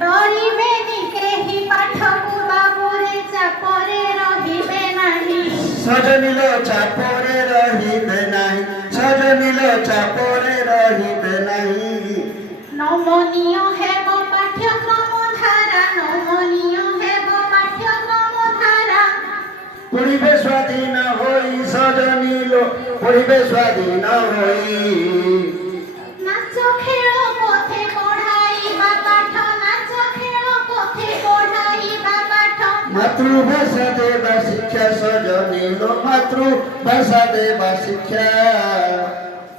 ଡରିବେନି କେହି ପାଠକୁ ବାବୁରେ ଚାପରେ ରହିବେ ନାହିଁ। ସଜନୀଲ ଚାପରେ ରହିବେ ନାହିଁ, ସଜନୀଲ ଚାପରେ ରହିବେ ନାହିଁ। ନମନୀୟ ହେବ ପାଠ୍ୟକ୍ରମ ଧାରା, ନମନୀୟ ହେବ ପାଠ୍ୟକ୍ରମ ଧାରା। পড়িবে স্বাধীন হই সজনীল, পড়িবে স্বাধীন হই। নাচ খেল পথে পড়াইবা পাঠ, নাচ খেল পথে পড়াইবা পাঠ। মাতৃভাষা দেবা শিক্ষা সজনীল, মাতৃভাষা দেবা শিক্ষা।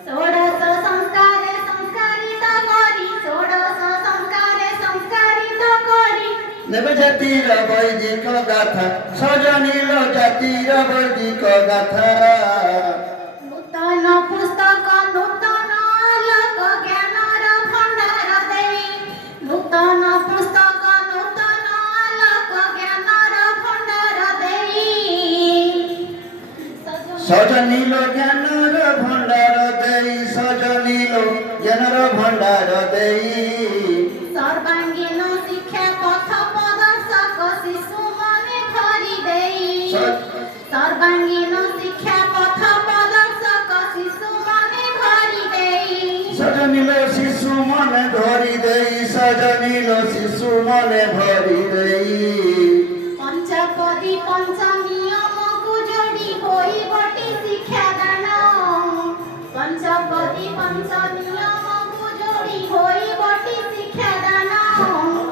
ষোড়শ সংস্কারে সংস্কারিত করি, ষোড়শ সংস্কারে সংস্কারিত করি। নেবে জাতির বৈদিক গাথা, সজনীল জাতির বৈদিক গাথা। নূতন পুস্তক নূতন আলোক জ্ঞানর ভণ্ডার দেই, নূতন পুস্তক নূতন আলোক জ্ঞানর ভণ্ডার দেই। সজনীল জ্ঞানর ভণ্ডার দেই, সজনীল জ্ঞানর ভণ্ডার দেই। সর্বাঙ্গীন শিক্ষা পথ প্রদর্শক শিশু মনে ধরি দেই, সর্বাঙ্গীন শিক্ষা পথ প্রদর্শক শিশু মনে ধরি দেই। সজনীল শিশু মনে ধরি দেই, সজনীল শিশু মনে ধরি দেই। পঞ্চপদী পঞ্চ নিয়মকু যোড়ি হইবটি শিক্ষাদান, পঞ্চপদী পঞ্চ নিয়মকু যোড়ি হইবটি শিক্ষাদান।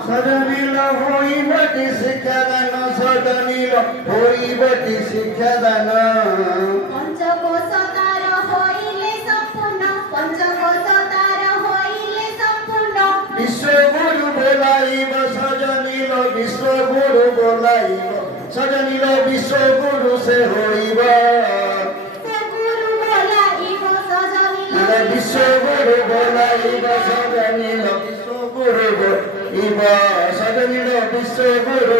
সজনীল হইবটি শিক্ষাদান, সজনীল হইবটি শিক্ষাদান। পঞ্চকোশ তার হইলে সম্পূর্ণ, পঞ্চকোশ তার হইলে সম্পূর্ণ। বিশ্বগুরু বলাইব সজনীল, বিশ্বগুরু বলাইব সজনীল, বিশ্বগুরু সে হইব। গুরু বলাইব সজনীল, বিশ্বগুরু বলাইব সজনীল, বিশ্বগুরু বলাইব সজনীল, বিশ্বগুরু